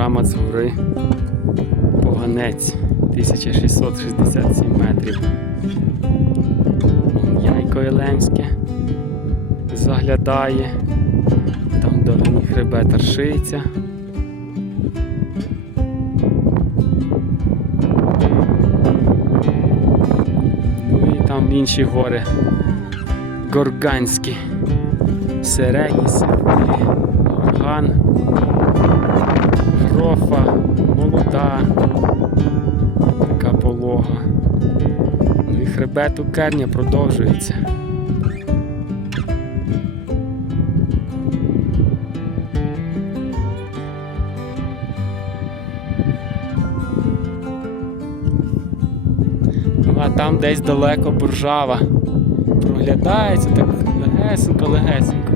Панорама з гори Поганець 1667 метрів. Яйко Єлемське заглядає. Там вдалині хребет Аршиця. Ну і там інші гори. Горганські. Середні сивулі, Горган, така. Ну і хребет у керня продовжується. Ну, а там десь далеко буржава. Проглядається так легесенько, легесенько.